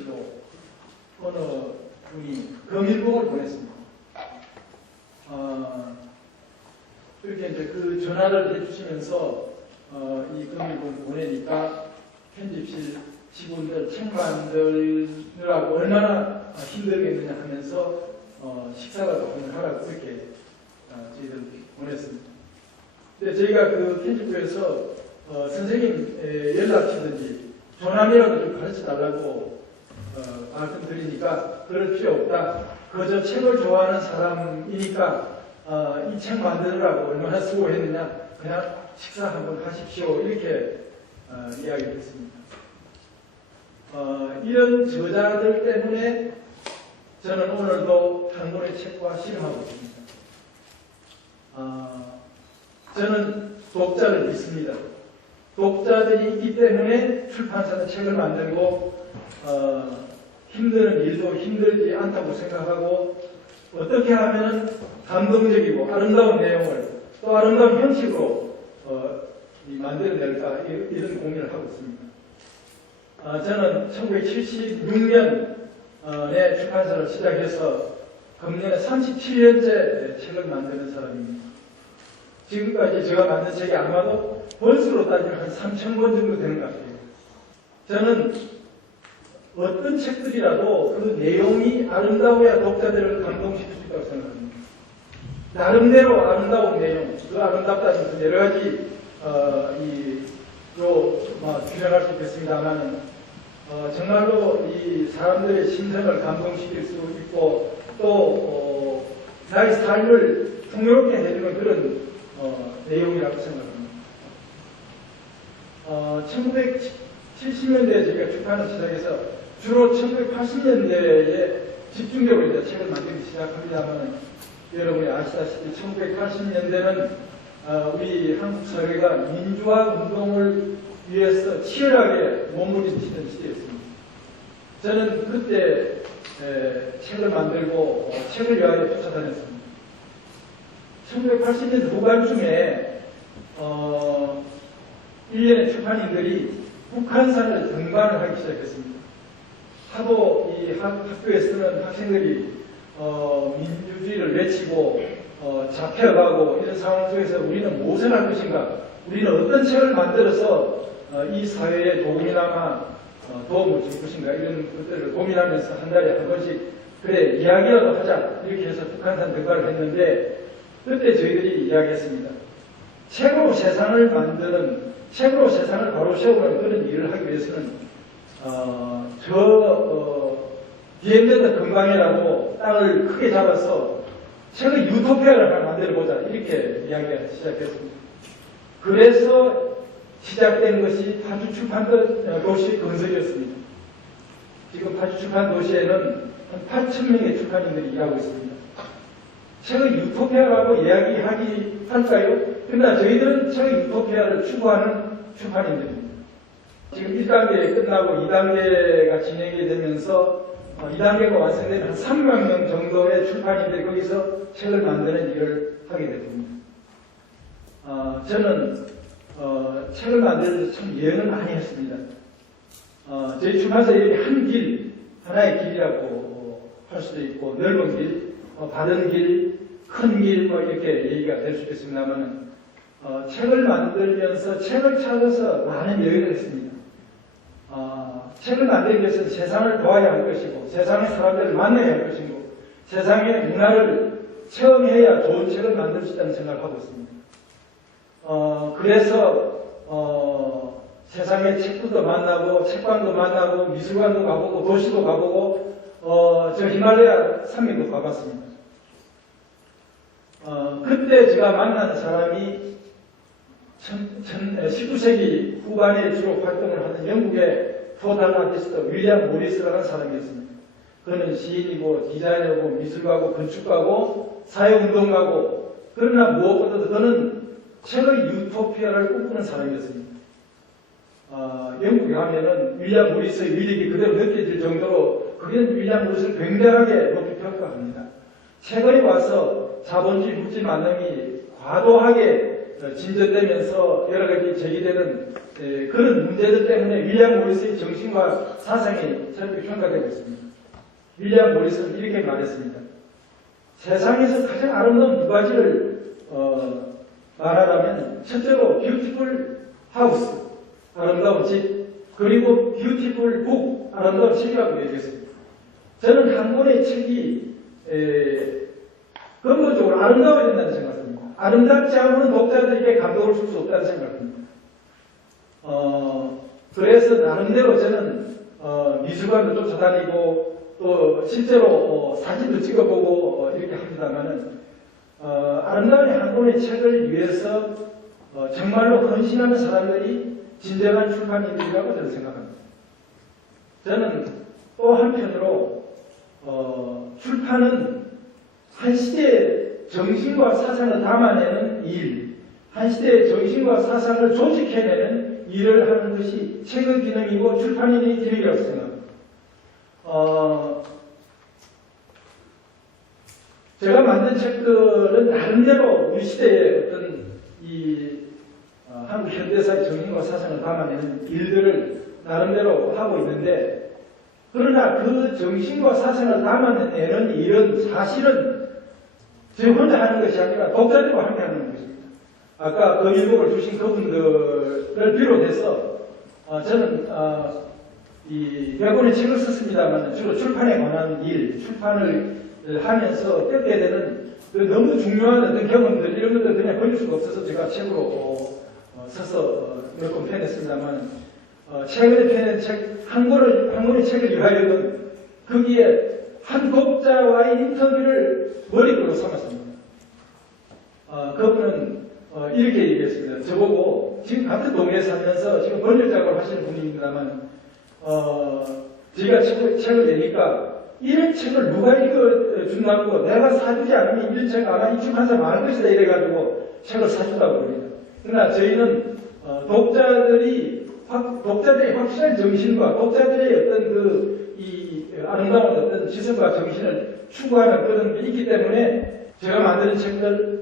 편집실로 어느 분이 금일봉을 보냈습니다. 그렇게 이제 그 전화를 해주시면서 이 금일봉을 보내니까 편집실 직원들, 책만들느라고 얼마나 힘들겠느냐 하면서 식사라도 한번 하라고 그렇게 저희들 보냈습니다. 근데 저희가 그 편집부에서 선생님 연락처든지 전화미라도 좀 가르쳐 달라고 말씀드리니까 그럴 필요 없다. 그저 책을 좋아하는 사람이니까 이 책 만드느라고 얼마나 수고했느냐. 그냥 식사 한번 하십시오. 이렇게 이야기를 했습니다. 이런 저자들 때문에 저는 오늘도 한 권의 책과 씨름하고 있습니다. 저는 독자를 믿습니다. 독자들이 있기 때문에 출판사는 책을 만들고 힘드는 일도 힘들지 않다고 생각하고 어떻게 하면 감동적이고 아름다운 내용을 또 아름다운 형식으로 만들어낼까 이런 고민을 하고 있습니다. 저는 1976년에 출판사를 시작해서 금년에 37년째 책을 만드는 사람입니다. 지금까지 제가 만든 책이 아마도 벌수로 따지면 한 3,000권 정도 되는 것 같아요. 저는 어떤 책들이라도 그 내용이 아름다워야 독자들을 감동시킬 수 있다고 생각합니다. 나름대로 아름다운 내용, 그 아름답다는 것은 여러 가지 규정할 수 있겠습니다만 정말로 이 사람들의 심성을 감동시킬 수 있고 또 나의 삶을 풍요롭게 해주는 그런 내용이라고 생각합니다. 1970년대에 저희가 출판을 시작해서 주로 1980년대에 집중적으로 이제 책을 만들기 시작합니다만 여러분이 아시다시피 1980년대는 우리 한국 사회가 민주화 운동을 위해서 치열하게 몸부림치던 시대였습니다. 저는 그때 책을 만들고 책을 위하여 쫓아다녔습니다. 1980년대 후반쯤에 일련의 출판인들이 북한산을 등반을 하기 시작했습니다. 하도 이 학교에서는 학생들이 민주주의를 외치고 잡혀가고 이런 상황 속에서 우리는 무엇을 할 것인가, 우리는 어떤 책을 만들어서 이 사회에 조금이나마 도움을 줄 것인가 이런 것들을 고민하면서 한 달에 한 번씩 그래 이야기라도 하자 이렇게 해서 북한산 등반을 했는데 그때 저희들이 이야기했습니다. 책으로 세상을 만드는, 책으로 세상을 바로 세우는 그런 일을 하기 위해서는 비엔데드 근방이라고 땅을 크게 잡아서 책의 유토피아를 하나 만들어보자 이렇게 이야기를 시작했습니다. 그래서 시작된 것이 파주출판도시 건설이었습니다. 지금 파주출판도시에는 한 8,000명의 출판인들이 일하고 있습니다. 책의 유토피아라고 이야기하기 할까요? 그러나 저희들은 책의 유토피아를 추구하는 출판인들입니다. 지금 1단계 끝나고 2단계가 진행이 되면서 2단계가 완성되면 한 3만 명 정도의 출판인들이 거기서 책을 만드는 일을 하게 됩니다. 저는 책을 만들면서 참 예언을 많이 했습니다. 저희 출판사 이름이 한 길, 하나의 길이라고 할 수도 있고 넓은 길, 바른 길, 큰 길 이렇게 얘기가 될 수 있겠습니다만 책을 만들면서 책을 찾아서 많은 예언을 했습니다. 책을 만들기 위해서는 세상을 도와야 할 것이고 세상의 사람들을 만나야 할 것이고 세상의 문화를 체험해야 좋은 책을 만들 수 있다는 생각을 하고 있습니다. 그래서 세상의 책들도 만나고 책방도 만나고 미술관도 가보고 도시도 가보고 저 히말라야 산맥도 가봤습니다. 그때 제가 만난 사람이 19세기 후반에 주로 활동을 하는 영국의 토탈 아티스트 윌리엄 모리스라는 사람이었습니다. 그는 시인이고 디자이너고 미술가고 건축가고 사회운동가고 그러나 무엇보다도 그는 책의 유토피아를 꿈꾸는 사람이었습니다. 영국에 가면은 윌리엄 모리스의 위력이 그대로 느껴질 정도로 그는 윌리엄 모리스를 굉장하게 높이 평가합니다. 최근에 와서 자본주의 묵지 만능이 과도하게 진전되면서 여러 가지 제기되는 그런 문제들 때문에 윌리엄 모리스의 정신과 사상이 저렇게 평가되고 있습니다. 윌리엄 모리스는 이렇게 말했습니다. 세상에서 가장 아름다운 두 가지를 말하라면 첫째로 뷰티풀 하우스, 아름다운 집, 그리고 뷰티풀 북, 아름다운 책이라고 얘기했습니다. 저는 한 권의 책이 근본적으로 아름다워야 된다는 생각합니다. 아름답지 않으면 독자들에게 감동을 줄 수 없다는 생각합니다. 그래서 나름대로 저는 미술관도 쫓아다니고 또 실제로 사진도 찍어보고 이렇게 합니다만은 아름다운 한 권의 책을 위해서 정말로 헌신하는 사람들이 진정한 출판인들이라고 저는 생각합니다. 저는 또 한편으로 출판은 한 시대의 정신과 사상을 담아내는 일, 한 시대의 정신과 사상을 조직해내는 일을 하는 것이 책의 기능이고 출판인의 기능이라고 생각합니다. 제가 만든 책들은 나름대로 우리 시대의 어떤 한국 현대사의 정신과 사상을 담아내는 일들을 나름대로 하고 있는데, 그러나 그 정신과 사상을 담아내는 일은 사실은 저 혼자 하는 것이 아니라 독자들과 함께 하는 것입니다. 아까 그 일복을 주신 그분들을 비롯해서 저는 이 몇 권의 책을 썼습니다만 주로 출판에 관한 일, 출판을 하면서 겪게 되는 그 너무 중요한 어떤 경험들, 이런 것들 그냥 버릴 수가 없어서 제가 책으로 써서 몇 권 펴냈습니다만, 최근에 펴낸 책 한 권의 책을 위하여는 거기에 한 독자와의 인터뷰를 머릿글로 삼았습니다. 그분은 이렇게 얘기했습니다. 저보고 지금 같은 동네에 살면서 지금 번역 작업을 하시는 분입니다만, 제가 책을 내니까 이런 책을 누가 읽어준다고 내가 사주지 않으면 이런 책 아마 이 출판사 많을 것이다 이래가지고 책을 사준다고 그럽니다. 그러나 저희는 독자들의 확실한 정신과 독자들의 어떤 이 아름다운 어떤 지성과 정신을 추구하는 그런 게 있기 때문에 제가 만드는 책들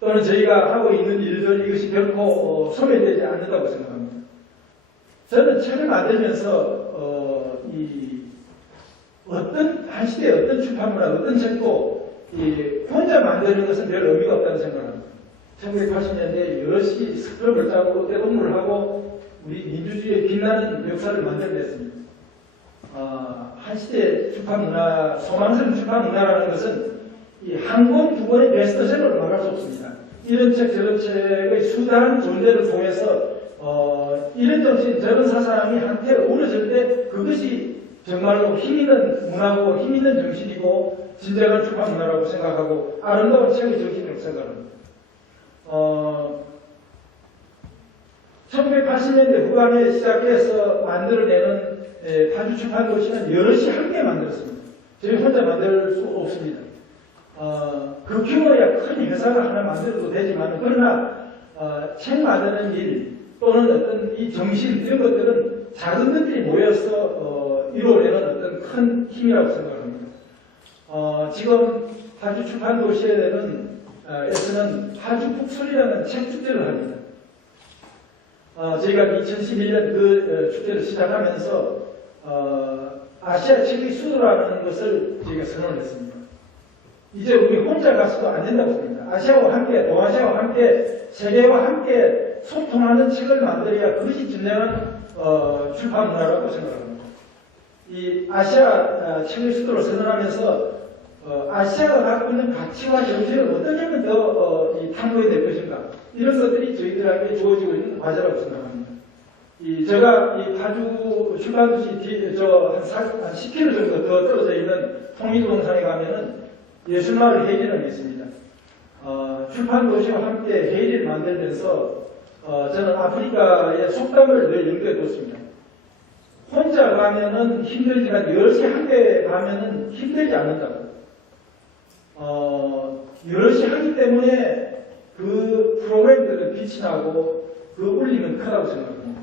또는 저희가 하고 있는 일들, 이것이 결코 소멸되지 않는다고 생각합니다. 저는 책을 만들면서 어떤 한 시대의 어떤 출판물이나 어떤 책도 혼자 만드는 것은 별 의미가 없다는 생각합니다. 1980년대에 여럿이 스크럽을 짜고 떼동물을 하고 우리 민주주의의 빛나는 역사를 만들어냈습니다. 한 시대의 출판문화, 소망스러운 출판문화라는 것은 이 한 권, 두 권의 베스트셀러로 말할 수 없습니다. 이런 책, 저런 책의 수다한 존재를 통해서 이런 정신, 저런 사상이 한테 어우러질 때 그것이 정말로 힘있는 문화고 힘있는 정신이고 진정한 출판 문화라고 생각하고 아름다운 책의 정신이라고 생각합니다. 1980년대 후반에 시작해서 만들어내는 파주 출판도시는 여럿이 함께 만들었습니다. 저희 혼자 만들 수 없습니다. 그 규모야 큰 회사를 하나 만들어도 되지만, 그러나 책 만드는 일 또는 어떤 이 정신 이런 것들은 작은 것들이 모여서 이루어내는 어떤 큰 힘이라고 생각합니다. 지금 파주 출판도시에는 에서는 파주 북소리라는 책 축제를 합니다. 저희가 2011년 그 축제를 시작하면서 아시아 책의 수도라는 것을 저희가 선언을 했습니다. 이제 우리 혼자 가서도 안 된다고 생각합니다. 아시아와 함께, 동아시아와 함께, 세계와 함께 소통하는 책을 만들어야 그것이 진정한 출판 문화라고 생각합니다. 이 아시아 책의 수도를 선언하면서 아시아가 갖고 있는 가치와 정신을 어떻게 하면 더 탐구해야 될 것인가, 이런 것들이 저희들에게 주어지고 있는 과제라고 생각합니다. 제가 이 파주 출판도시 한 10km 정도 더 떨어져 있는 통일동산에 가면은 예술마을 회의를 있습니다. 출판도시와 함께 회의를 만들면서 저는 아프리카의 속담을 늘 연구해뒀습니다. 혼자 가면은 힘들지만 여럿이 함께 가면은 힘들지 않는다고. 여럿이 하기 때문에 그 프로그램들은 빛이 나고 그 울림은 크다고 생각합니다.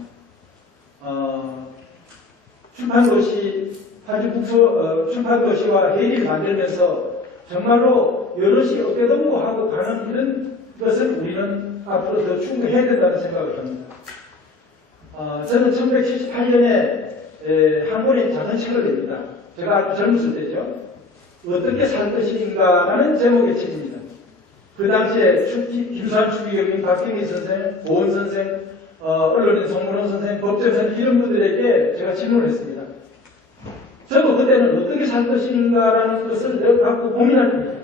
출판도시와 회의를 만들면서 정말로 여럿이 어깨동무하고 가는 이런 것을 우리는 앞으로 더 충분해야 된다는 생각을 합니다. 저는 1978년에 한 권의 작은 책을 냅니다. 제가 아주 젊었을 때죠. 어떻게 살 것인가라는 제목의 책입니다. 그 당시에 김수환 추기경님, 박경희 선생, 고은 선생, 언론인 송문호 선생, 법정 선생 이런 분들에게 제가 질문을 했습니다. 저도 그때는 어떻게 살 것인가라는 것을 늘 갖고 고민합니다.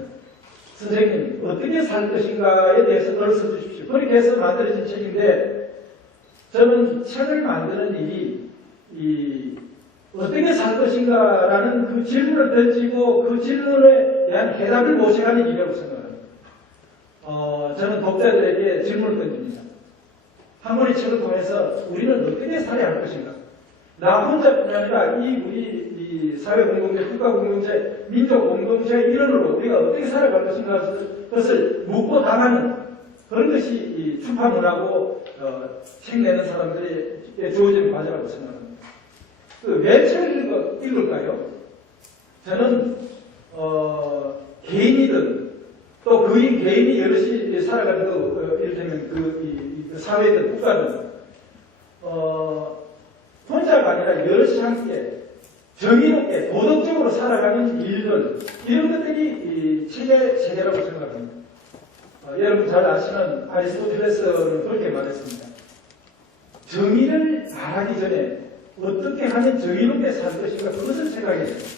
선생님, 어떻게 살 것인가에 대해서 글을 써주십시오. 그렇게 해서 만들어진 책인데, 저는 책을 만드는 일이, 어떻게 살 것인가라는 그 질문을 던지고 그 질문에 대한 해답을 모색하는 일이라고 생각합니다. 저는 독자들에게 질문을 던집니다. 한 권의 책을 통해서 우리는 어떻게 살아야 할 것인가? 나 혼자뿐 아니라 우리 사회 공동체, 국가 공동체, 민족 공동체의 일원으로 우리가 어떻게 살아갈 것인가 그것을 묻고 답하는 그런 것이 이 출판문하고 책 내는 사람들에게 주어진 과제라고 생각합니다. 왜 책을 읽을까요? 저는 개인이든 또 그인 개인이 여럿이 살아가는 이를테면 그 사회든 국가든 혼자가 아니라 여럿이 함께 정의롭게 도덕적으로 살아가는 일들 이런 것들이 이 책의 세계라고 생각합니다. 여러분 잘 아시는 아리스토텔레스는 그렇게 말했습니다. 정의를 말하기 전에 어떻게 하면 정의롭게 살 것인가 그것을 생각해야 됩니다.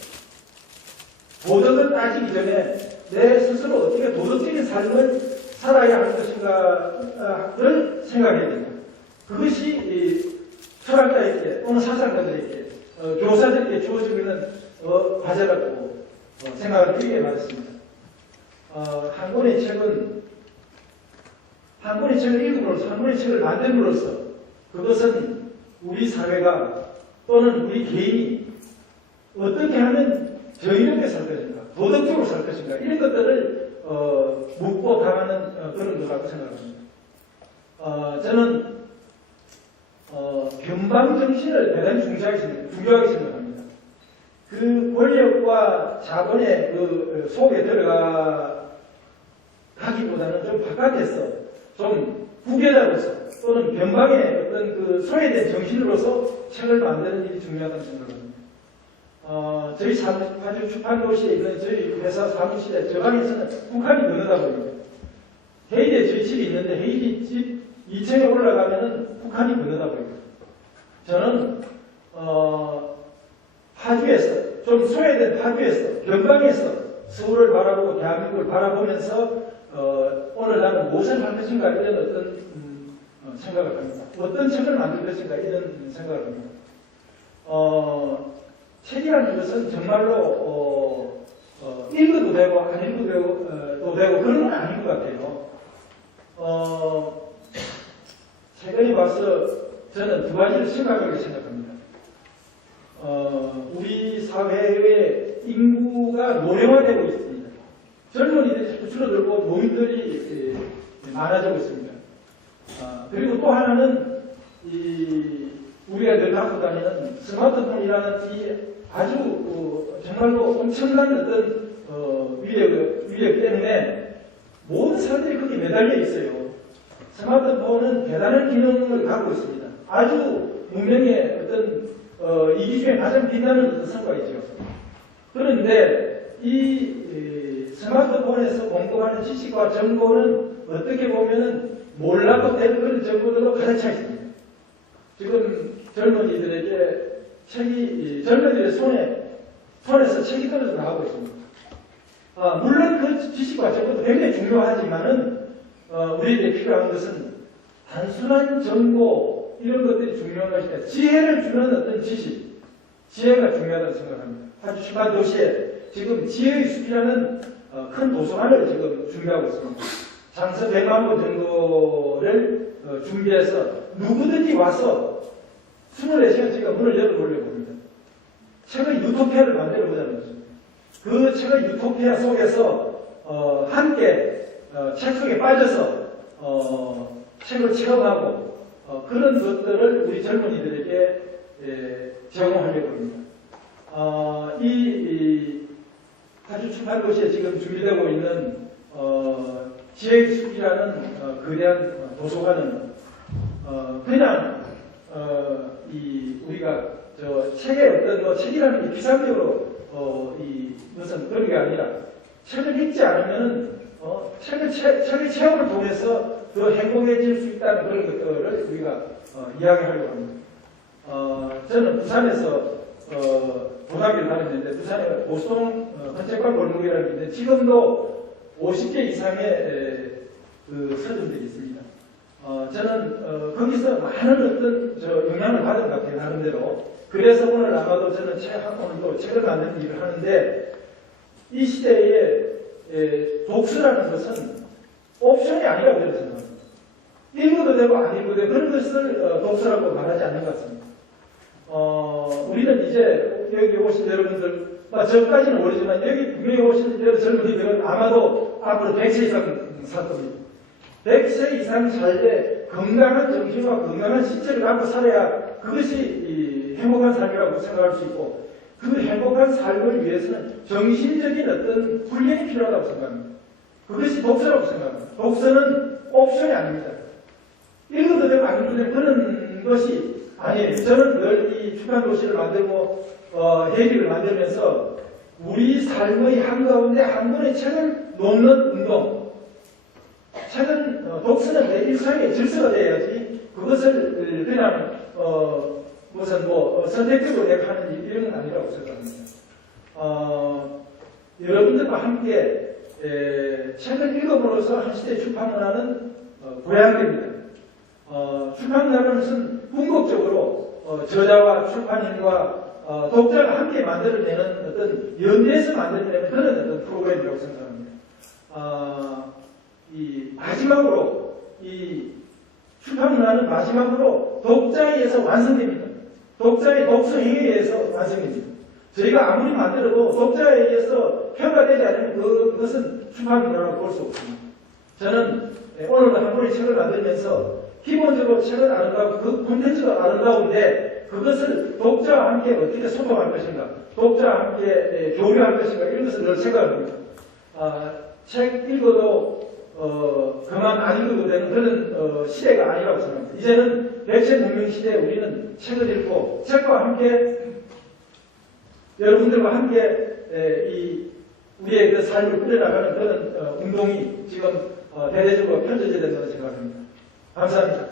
도덕을 따지기 전에 내 스스로 어떻게 도덕적인 삶을 살아야 할 것인가를 생각해야 됩니다. 그것이 철학자에게 또는 사상가들에게 교사들에게 주어지고 있는 과제라고 생각을 드리게 받았습니다. 한 권의 책을 읽음으로써 한 권의 책을 만듦으로써 그것은 우리 사회가 또는 우리 개인이 어떻게 하면 정의롭게 살 것인가 도덕적으로 살 것인가 이런 것들을 묻고 답하는 그런 거라고 생각합니다. 저는 변방정신을 대단히 중요하게 생각합니다. 그 권력과 자본의 그 속에 들어가기보다는 좀 바깥에서 좀 후계자로서 또는 변방의 어떤 그 소외된 정신으로서 책을 만드는 일이 중요하다고 생각합니다. 저희 파주 출판도시에 있는 저희 회사 사무실에 저 방에서는 북한이 너무나 보입니다. 헤이리에 저희 집이 있는데 헤이리 집 2층에 올라가면은 북한이 너무나 보입니다. 저는 파주에서 좀 소외된 파주에서 변방에서 서울을 바라보고 대한민국을 바라보면서 오늘 나는 무엇을 할 것인가 이런 어떤 생각을 합니다. 어떤 책을 만들 것인가 이런 생각을 합니다. 책이라는 것은 정말로 읽어도 되고 안 읽어도 되고 그런 건 아닌 것 같아요. 최근에 와서 저는 두 가지를 심각하게 생각합니다. 우리 사회의 인구가 노령화되고 있습니다. 젊은이들이 자꾸 줄어들고 노인들이 많아지고 있습니다. 그리고 또 하나는 우리가 늘 갖고 다니는 스마트폰이라는 이 아주 정말로 엄청난 어떤 위력 때문에 모든 사람들이 거기에 매달려 있어요. 스마트폰은 대단한 기능을 갖고 있습니다. 아주 문명의 어떤 이기 중에 가장 빛나는 어떤 성과이죠. 그런데 이 스마트폰에서 공급하는 지식과 정보는 어떻게 보면은 몰라도 될 그런 정보들로 가득 차 있습니다. 지금 젊은이들에게 젊은이들의 손에서 책이 떨어져 나가고 있습니다. 물론 그 지식과 정보도 굉장히 중요하지만은 우리에게 필요한 것은 단순한 정보 이런 것들이 중요한 것이 아니라 지혜를 주는 어떤 지식, 지혜가 중요하다고 생각합니다. 파주 출판도시에 지금 지혜의 숲이라는 큰 도서관을 지금 준비하고 있습니다. 장서 100만 권 정도를 준비해서 누구든지 와서 24시간씩 문을 열어보려고 합니다. 책의 유토피아를 만들어보자는 것입니다. 그 책의 유토피아 속에서 함께 책 속에 빠져서 책을 체험하고 그런 것들을 우리 젊은이들에게 제공하려고 합니다. 이 파주 출판도시에 지금 준비되고 있는 지혜숲이라는 거대한 도서관은 그냥 우리가 책의 어떤 책이라는 게 비상적으로 무슨 그런 게 아니라 책을 읽지 않으면 책의 체험을 통해서 더 행복해질 수 있다는 그런 것들을 우리가 이야기하려고 합니다. 저는 부산에서 고등학교를 다녔는데 부산에 보수동 헌책관 골목이라는 게 있는데 지금도 50개 이상의 그 서점들이 있습니다. 저는 거기서 많은 어떤 영향을 받은 것 같아요, 나름대로. 그래서 오늘 아마도 저는 오늘도 책을 만드는 일을 하는데 이 시대에 독서라는 것은 옵션이 아니라고 저는 생각합니다. 읽어도 되고 안 읽어도 되고 그런 것을 독서라고 말하지 않는 것 같습니다. 우리는 이제 여기 오신 여러분들, 저까지는 모르지만 여기 분명히 오신 젊은이들은 아마도 앞으로 100세 이상 살 겁니다. 100세 이상 살 때 건강한 정신과 건강한 신체를 갖고 살아야 그것이 행복한 삶이라고 생각할 수 있고 그 행복한 삶을 위해서는 정신적인 어떤 훈련이 필요하다고 생각합니다. 그것이 독서라고 생각합니다. 독서는 옵션이 아닙니다. 읽어도 되고 안 읽어도 되고 그런 것이 아니에요. 저는 늘 이 출판도시를 만들고 회기를 만들면서 우리 삶의 한가운데 한 권의 책을 놓는 운동, 책은 독서는 내 일상의 질서가 돼야지 그것을 그냥 무슨 선택적으로 내가 하는 일은 아니라고 생각합니다. 여러분들과 함께 책을 읽어보면서 한 시대 출판문화는 고양됩니다. 출판문화는 것은 궁극적으로 저자와 출판인과 독자가 함께 만들어내는 어떤 연대에서 만들어내는 그런 어떤 프로그램이라고 생각합니다. 마지막으로 이 출판문화는 마지막으로 독자에 의해서 완성됩니다. 독자의 독서 행위에 의해서 완성됩니다. 저희가 아무리 만들어도 독자에 의해서 평가되지 않으면 그것은 출판문화라고 볼 수 없습니다. 저는 오늘도 한 권의 책을 만들면서 기본적으로 책은 아름다우고 그 콘텐츠가 아름다운데 그것을 독자와 함께 어떻게 소통할 것인가, 독자와 함께 교류할 것인가 이런 것을 늘 생각합니다. 책 읽어도 그만 안 읽어도 되는 그런 시대가 아니라고 생각합니다. 이제는 백세 문명 시대에 우리는 책을 읽고 책과 함께 여러분들과 함께 우리의 그 삶을 꾸려나가는 그런 운동이 지금 대대적으로 펼쳐져야 된다고 생각합니다. 감사합니다.